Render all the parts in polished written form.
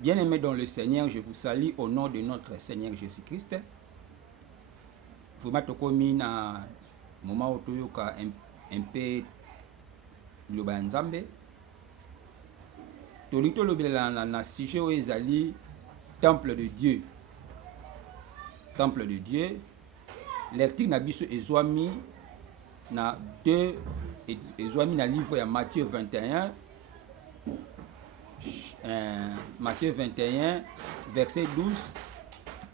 Bien-aimés dans le Seigneur, je vous salue au nom de notre Seigneur Jésus-Christ. Vraiment tokomi na moment où toyoka un peu le banzambe. Tolito lobela na sujet où ezali temple de Dieu. Temple de Dieu. Lecture na biso ezwami na 2 ezwami na livre ya Matthieu 21. Matthieu 21, verset 12.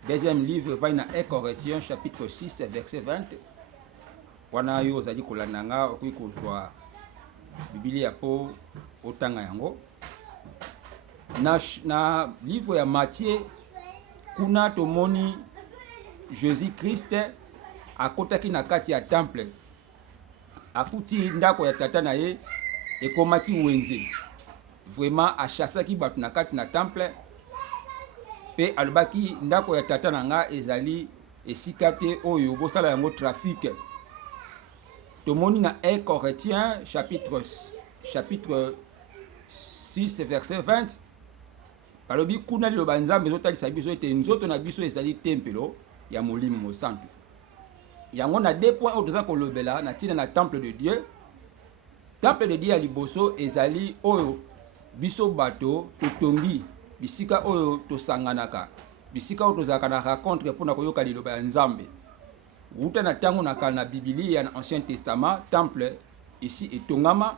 Deuxième livre, va na 1 Corinthiens, chapitre 6, verset 20. Wana yo ozali kolanda nga okoki kozwa Biblia po otanga yango. Na livre ya Matthieu, kuna tomoni Jésus-Christ akotaki na kati ya temple. Akuti ndako ya tata na ye ekomaki wenze. Vraiment achasaki batu na kati na temple pe alobaki ndako ya tata na nga ezali esika te oyo bosala yango trafic. Tomoni na 1 Corinthiens chapitre 6 verset 20 balobi kuna liloba nzambe ezotalisa biso ete nzoto na biso ezali tempelo ya molimo mosantu. Yango na 2 points oyo toza kolobela na tina na temple de Dieu. Temple de Dieu ya liboso ezali oyo biso bato totongi bisika oyo tosanganaka, bisika oyo tozalaka na rencontre mpona koyoka liloba ya nzambe. Wuta na tango na kala na Biblia na Ancien Testament, temple ici etongama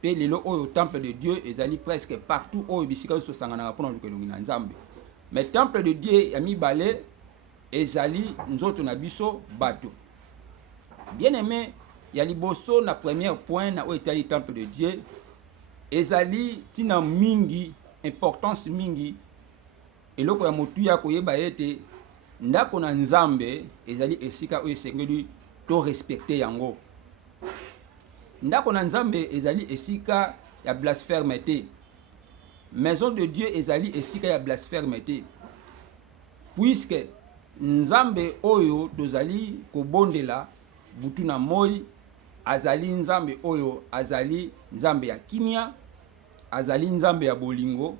pe lelo oyo temple de Dieu ezali presque partout oyo bisika oyo tosanganaka mpona lukelongi na nzambe. Mais temple de Dieu ya mibale ezali nzoto na biso bato. Bien aimé, ya liboso na premier point na oyo etali temple de Dieu ezali tina mingi, importance mingi, eloko ya motu ya koyeba ete ndako na nzambe ezali esika oyo esengeli to respecter yango. Ndako na nzambe ezali esika ya blasphème te. Maison de Dieu ezali esika ya blasphème te. Puisque nzambe oyo tozali kobondela butu na moi azali nzambe oyo azali nzambe ya kimia, azali nzambe ya bolingo,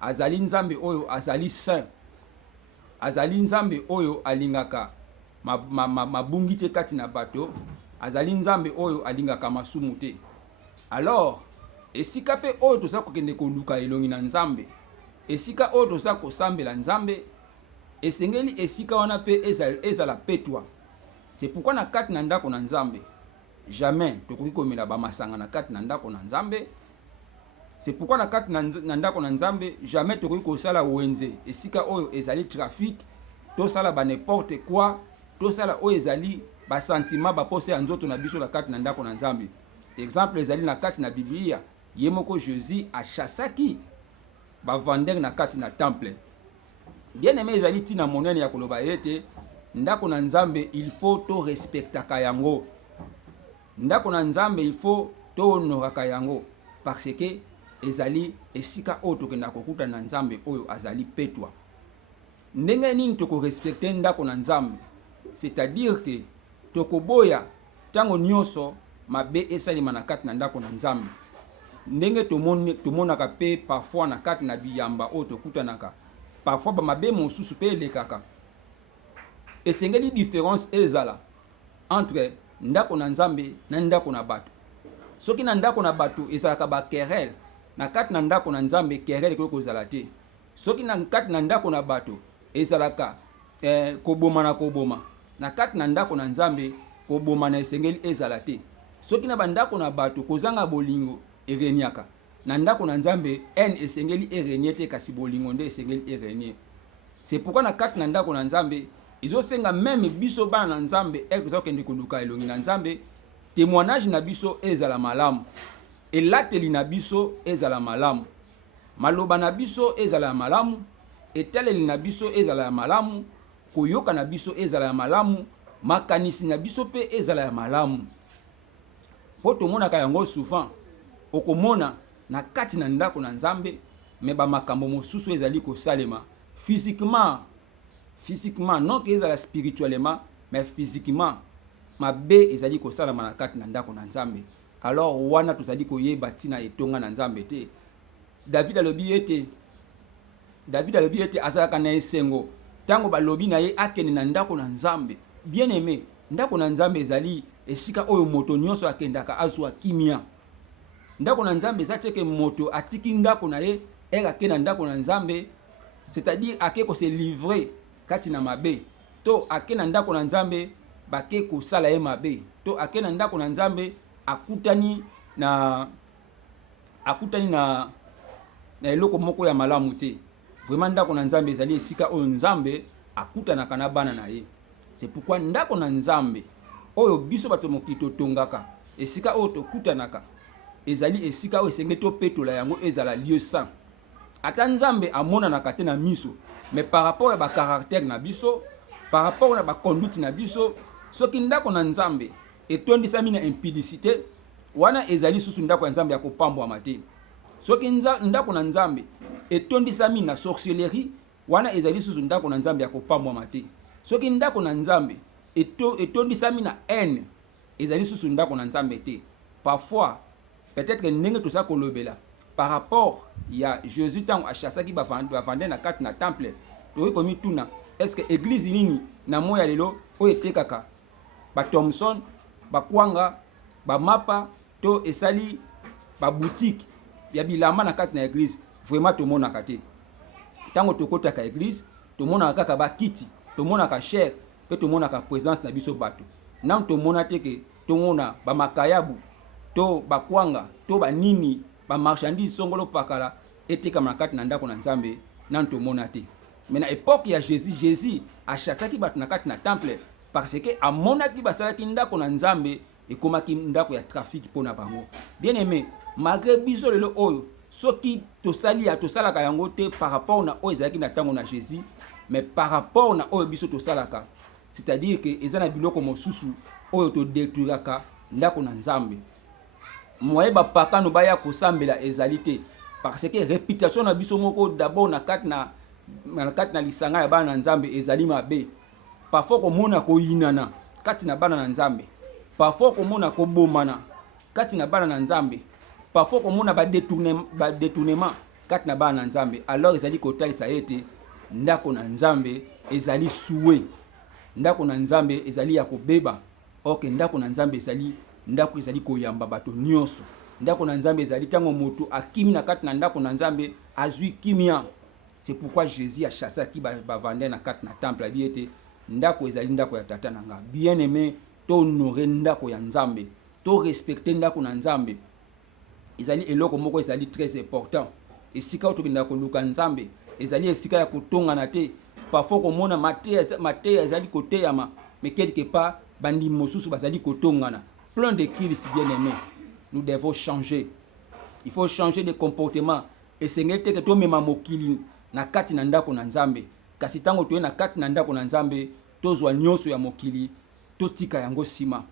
azali nzambe oyo azali saint, azali nzambe oyo alingaka mabungi te kati na bato, azali nzambe oyo alingaka masumu te. Alors esika pe oyo toza kokende koluka elongi na nzambe, esika oyo toza kosambela nzambe esengeli esika wana pe ezala petwa. C'est pourquoi na kati na ndako na nzambe jamais tokoki komela bamasanga na kati na ndako na nzambe. C'est pourquoi na kati na ndako na nzambe jamais tokoki kosala wenze esika oyo ezali trafic, tosala ba n'importe quoi, tosala oyo ezali ba sentiment ba pose ya nzoto na biso na kati na ndako na nzambe. Exemple ezali na kati na Biblia, ye moko Jésus achasaki ba vendeur na kati na temple. Bien aimé ezali tina monene ya koloba ete ndako na nzambe il faut to respectaka yango. Ndako na nzambe il faut to honoraka yango parce que ezali esika oyo tokenda kokuta na nzambe oyo azali petwa. Ndenge nini toko respecter ndako na nzambe? C'est-à-dire que tokoboya tango nyonso mabe esalima na kati na ndako na nzambe. Ndenge tomonaka pe parfois na kati na biyamba oyo tokutanaka, parfois ba mabe mosusu pe elekaka. Esengeli différence ezala entre ndako na nzambe na ndako na bato. Soki na ndako na bato ezalaka ba querelle, na kati na ndako na nzambe querelle ko kozala te. Soki na kati na ndako na bato ezalaka koboma na koboma, na kati na ndako na nzambe koboma na esengeli ezala te. Soki na bandako na bato kozanga bolingo ereniaka, na ndako na nzambe en esengeli ereniete kasi bolingo nde esengeli erenie. C'est pourquoi na kati na ndako na nzambe izosenga même biso bana na nzambe eza okende koluka elongi na nzambe, témoignage na biso ezala malamu, elateli na biso ezala malamu, maloba na biso ezala malamu, etaleli na biso ezala malamu, koyoka na biso ezala malamu, makanisi na biso pe ezala malamu. Po tomonaka yango souvent okomona na kati na ndako na nzambe me ba makambo mosusu ezali kosalema physiquement non que ezala spirituellement mais physiquement mabe ezali kosalama na kati na ndako na nzambe. Alors wana tozali koyeba tina etonga na nzambe te. David alobi ete David alobi ete azalaka na esengo tango balobi na ye akende na ndako na Nzambe. Bien aimé, ndako na Nzambe ezali esika oyo moto nyonso akendaka azwa kimia. Ndako na Nzambe eza te ke moto atiki ndako na ye eke na ndako na Nzambe, c'est-à-dire ake ko se livrer kati na mabe, to ake na ndako na Nzambe bake ko sala ye mabe, to ake na ndako na Nzambe akutani na eloko moko ya malamu te. Vraiment ndako na Nzambe ezali esika oyo Nzambe akutanaka na bana na ye. C'est pourquoi ndako na Nzambe oyo biso bato mokili totongaka, esika oyo tokutanaka ezali esika oyo esenge topetola yango ezala lieu saint. Ata Nzambe amonanaka te na miso, mais par rapport à ba caractère na biso, par rapport à ba conduite na biso, soki ndako na Nzambe etondisami na impudicité, wana ezali susu ndako ya Nzambe ya kopambwama te. Soki ndako na Nzambe etondisami na sorcellerie, wana ezali susu ndako na Nzambe ya kopambwama te. Soki ndako na Nzambe etondisami na haine, ezali susu ndako na Nzambe te. Parfois peut-être que ndenge toza kolobela par rapport ya Jésus tango achasaki bavande na kati na temple, toyi komi tuna est-ce que église nini na moya lelo oyo etekaka ba Thomson, ba Kwanga, ba Mapa to esali ba boutique ya bilamba na kati na église. Vraiment tomonaka te. Tango tokotaka église tomonaka kaka ba kiti, tomonaka chair pe tomonaka présence na biso bato. Nan tomona te ke tomona ba makayabu to ba Kwanga to ba nini ba marchandise songolo pakala eteka na kati na ndako na Nzambe, nan tomona te. Mais na époque ya Jésus achasaki bato na kati na temple parce que amonaki basalaki ndako na Nzambe ekomaki ndako ya trafic pona bango. Bien aimé, malgré biso lelo oyo soki tosalaka yango te par rapport na oyo ezalaki na tango na Jésus, mais par rapport na oyo biso tosalaka, c'est-à-dire que ezana biloko mosusu oyo to détruiraka ndako na Nzambe. Moye ba pakano baya kosambela ezalité parce que réputation na biso moko d'abord na kati na lisanga ya bana na Nzambe ezali mabe. Parfois komona ko yinana kati na bana na Nzambe, parfois komona ko bomana kati na bana na Nzambe, parfois komona ba détournement kati na bana na Nzambe. Alors ezali kotalisa ete ndako na Nzambe ezali soué, ndako na Nzambe ezali ya kobeba. Ok, ndako na Nzambe ezali ndako ezali koyamba bato nyonso. Ndako na Nzambe ezali tango moto akimi na kati na ndako na Nzambe azui kimia. C'est pourquoi Jésus a chassé qui ba vendre na kati na temple abiete ndako ezali ndako ya tata nanga. Bien aimé, to honorer ndako ya Nzambe, to respecter ndako na Nzambe. Ezali eloko moko ezali très important. Esika oto ndako luka Nzambe ezali esika ya kotonga na te. Parfois komona mate ezali kote yama, mais quelque part bandi mosusu bazali kotongana. Plein de cultes, bien aimés. Nous devons changer. Il faut changer de comportement. Et c'est que to mema mokili na kati na ndako na Nzambe. Kasi tango to na kati na ndako na Nzambe, tozwa nyonso ya mokili, to tika yango sima.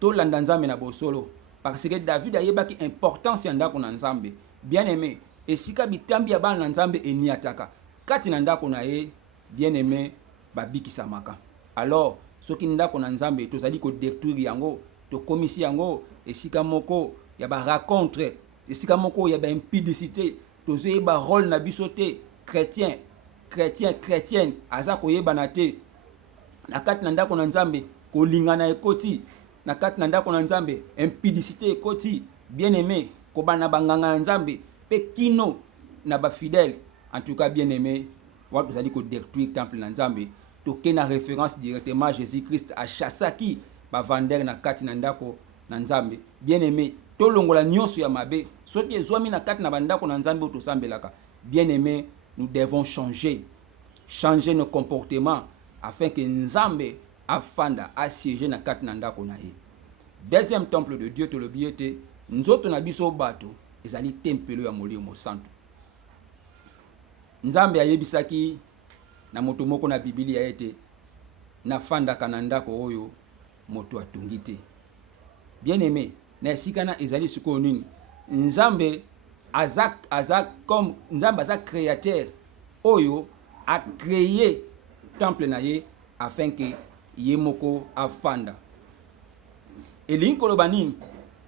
To landa Nzambe na bosolo. Parce que David ayebaki importance ya ndako na Nzambe. Bien aimé, esika bitambi ya bana na Nzambe eniataka. Kati na ndako na ye, bien aimé, babikisamaka. Alors, soki ndako na Nzambe tozali ko détruire yango, to komisi yango esika moko ya ba rencontre, esika moko ya ba impudicité, tozoye ba rôle na biso te, chrétienne aza koyeba na te. Na kati na ndako na Nzambe kolingana ekoti, na kati na ndako na Nzambe impudicité ekoti. Bien aimé, kobana banganga na Nzambe pe kino na ba fidèle. En tout cas bien aimé, watu tozali ko détruire temple na Nzambe, toke na référence directement Jésus Christ a chassaki ba vander na kati na ndako na Nzambe. Bien aimé, to longola nyonso ya mabe soki ezwami na kati na bandako na Nzambe to sambelaka. Bien aimé, nous devons changer nos comportements afin que Nzambe afanda assiéger na kati na ndako na ye. Deuxième temple de Dieu to le biete nzoto na biso bato ezali tempelo ya Molimo Santo. Nzambe ayebisaki na moto moko na Biblia ete na fanda kanandako oyo moto atungite. Bien aimé, na esika na ezali siko nini? Nzambe comme Nzambe aza créateur oyo a créé temple na ye afin que ye moko afanda. Elingi koloba nini?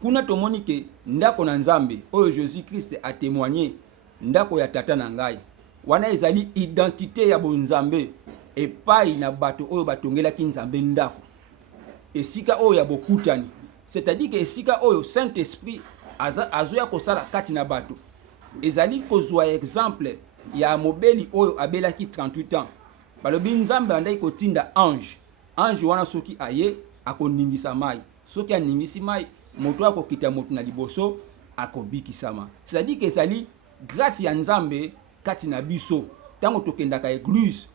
Kuna tomoni ke ndako na Nzambe oyo Jésus Christ a témoigné ndako ya tata na ngai. wana ezali identité ya bonzambe epai na bato oyo batongelaki nzambe ndako esika oyo ya bokutani, c'est-à-dire que esika oyo Saint-Esprit azoya kosala kati na bato ezali kozwa exemple ya mobeli oyo abelaki 38 ans balobi nzambe andaki kotinda ange wana soki aye akoningisa mai, soki aningisi mai moto akokita moto na liboso akobikisama, c'est-à-dire que ezali grâce ya nzambe kati na biso tango tokendaka église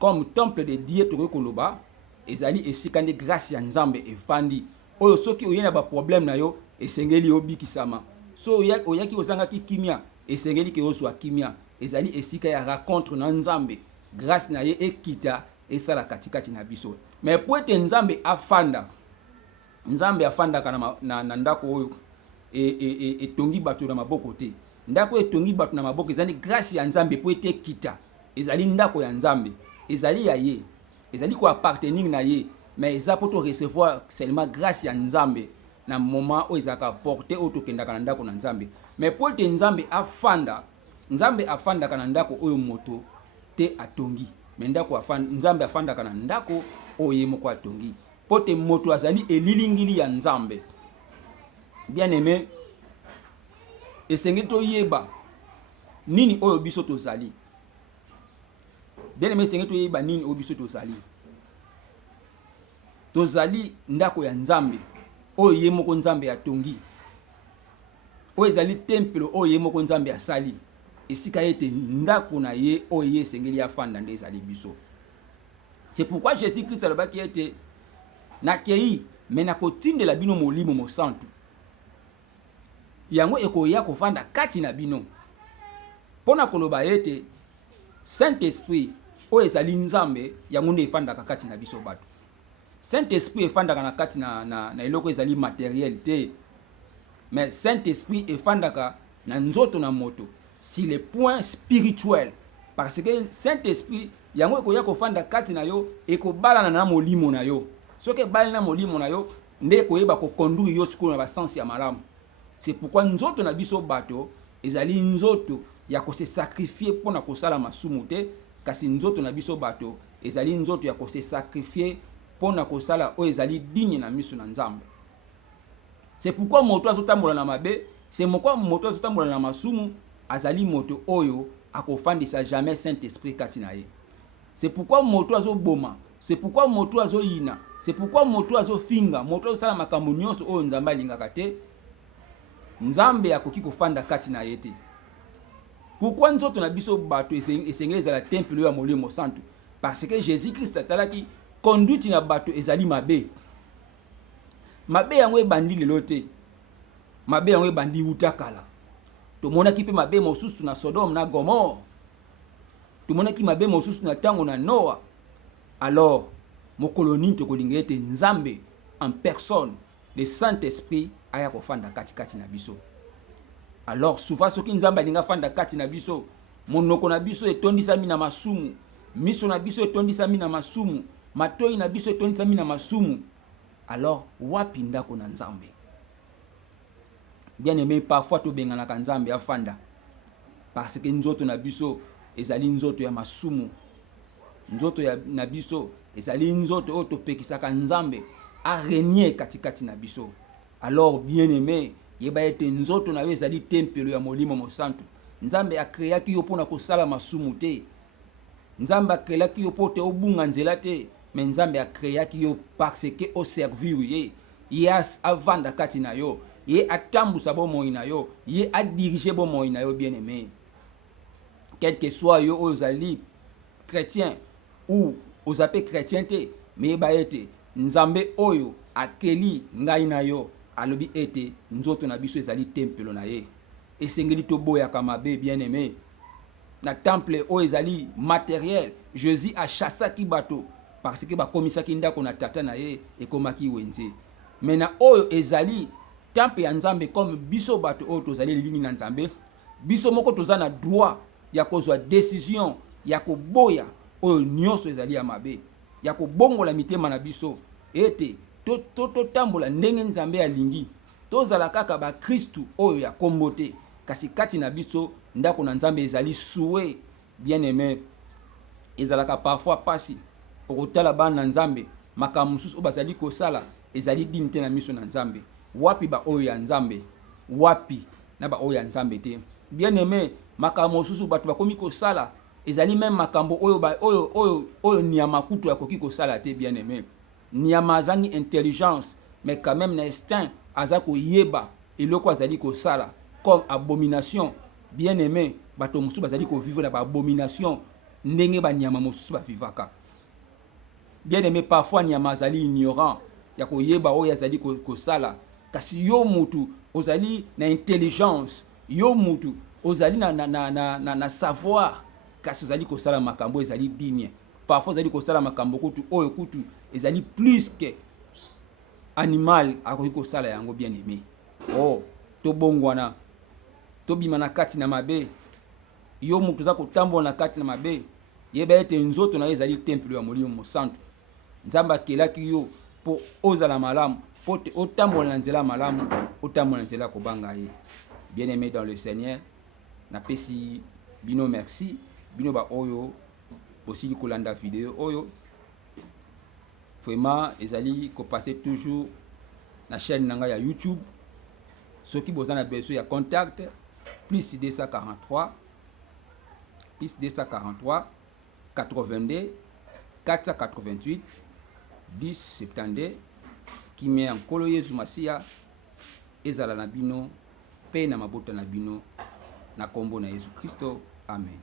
comme temple de Dieu tokoki koloba ezali esika nde grâce ya nzambe efandi oyo soki oye na ba problème na yo esengeli obikisama, so oyaki ozangaki kimia esengeli ke ozwa kimia, ezali esika ya rencontre na nzambe grâce na ye ekita esala katikati na biso. Mais po ete nzambe afandaka na ndako oyo etongi bato na maboko te, ndako etongi bato na maboko ezali grâce ya nzambe po ete ekita ezali ndako ya nzambe, ezali ya ye, ezali ko appartenir na ye, mais eza po to recevoir seulement grâce ya nzambe na moment oyo ezaka porté oyo tokendaka na ndako na nzambe. Mais po ete nzambe afandaka na ndako oyo moto te atongi, mais nzambe afandaka na ndako oyo ye moko atongi po te moto azali elilingili ya nzambe. Bien aimé, esengeli toyeba nini oyo biso tozali. Bien aimé, esengeli toyeba nini oyo biso tozali. Tozali ndako ya nzambe oyo ye moko nzambe atongi, oyo ezali temple oyo ye moko nzambe asali esika ete ndako na ye oyo ye esengeli afanda nde ezali biso. C'est pourquoi Jésus-Christ alobaki ete nakei me nakotindela bino molimo mosantu yango ekoya kofanda kati na bino pona koloba ete Saint-Esprit oyo ezali nzambe yango nde efandaka kati na biso bato. Saint-Esprit efandaka na kati na eloko ezali matériel te, mais Saint-Esprit efandaka na nzoto na moto sur les points spirituels, parce que Saint-Esprit yango ekoya kofanda kati na yo ekobalana na molimo na yo, soki ebali na molimo na yo nde koyeba kokonduire yo sikoyo na basensi ya malamu. C'est pourquoi nzoto na biso bato ezali nzoto ya kose sacrifier pona kosala masumu te, kasi nzoto na biso bato ezali nzoto ya kose sacrifier pona kosala oyo ezali digne na miso na nzambe. C'est pourquoi moto azotambola na mabe, c'est pourquoi moto azotambola na masumu azali moto oyo akofandisa jamais Saint-Esprit kati na ye. C'est pourquoi moto azoboma, c'est pourquoi moto azoyina, c'est pourquoi moto azofinga, moto azosala makambo nyonso oyo nzambe alingaka te, nzambe akoki kofanda kati na ye te. Pourquoi nzoto na biso bato esengeli ezala temple ya molimo santu? Parce que Jésus-Christ atalaki conduite na bato ezali mabe. Mabe yango ebandi lelo te, mabe yango ebandi utakala. Tomonaki pe mabe mosusu na Sodome na Gomorre, tomonaki mabe mosusu na tango na Noa. Alors mokolo nini tokolinga ete nzambe en personne, le Saint-Esprit aya kofanda kati na biso. Alors souvent soki nzambe alinga fanda kati na biso, monoko na biso etondisami na masumu, miso na biso etondisami na masumu, matoi na biso etondisami na masumu, alors wapi ndako na nzambe? Bien aimé, parfois to benganaka nzambe afanda parce que nzoto na biso ezali nzoto ya masumu, nzoto ya na biso ezali nzoto oyo topekisaka nzambe a régner katikati na biso. Alors bien aimé, yeba ete nzoto na yo ezali tempelo ya molimo mosantu. Nzambe akreaki yo pona kosala masumu te, nzambe akreaki yo pote obunga nzela te, mais nzambe akreaki yo parce que o servir ye, ye avanda kati na yo, ye atambusa bomoi na yo, ye adirige bomoi na yo. Bien aimé, quel que soit yo ozali chrétien ou ozape chrétien te, mais yeba ete nzambe oyo akeli ngai na yo alobi ete nzoto na biso ezali tempelo na ye. Esengeli toboyaka mabe. Bien aimé, na temple oyo ezali matériel, Jésus achasaki bato parce que bakomisaki ndako na tata na ye ekomaki wenze. Mais na oyo ezali temple ya nzambe, comme biso bato oyo tozali lini na nzambe, biso moko toza na droit ya kozwa décision ya koboya oyo nyonso ezali ya mabe, ya kobongola mitema na biso ete totambola ndenge nzambe alingi, tozala kaka ba Kristu oyo ya kombo te, kasi kati na biso ndako na nzambe ezali soué bien aimé ezalaka parfois pasi okotala bana nzambe makambo mosusu bazali kosala ezali dini te na miso na nzambe wapi ba oyo ya nzambe wapi na ba oyo ya nzambe te bien aimé makambo mosusu bato bakomi kosala ezali même makambo oyo niama kutu akoki kosala te bien aimé niama azangi intelligence mais quand même na instinct aza koyeba eloko azali kosala comme abomination bien aimé bato mosusu bazali kovivre na abomination ndenge banyama mosusu bavivaka bien aimé parfois nyama azali ignorant ya koyeba oyo azali kosala kasi yo mutu ozali na intelligence yo mutu ozali na savoir kasi ozali kosala makambo ezali bien parfois ozali kosala makambo kutu oyo kutu ezali plus que animal akoki kosala yango bien aimé oh tobongwana tobima na kati na mabe yo mutu za kotambola na kati na mabe yeba ete nzoto na yo ezali temple ya molimo mosantu nzambe akelaki yo po ozala malamu po te otambola na nzela malamu otambola na nzela kobanga ye bien aimé dans le Seigneur napesi bino merci bino ba oyo osili kolanda video oyo vraiment ezali ko passer toujours na chaîne nanga ya YouTube soki bozana besoin ya contact plus 243 82 488 10 72 kimia nkolo Yesu Masia ezala na bino pe na mabota na bino na kombo na Yesu Kristo amen.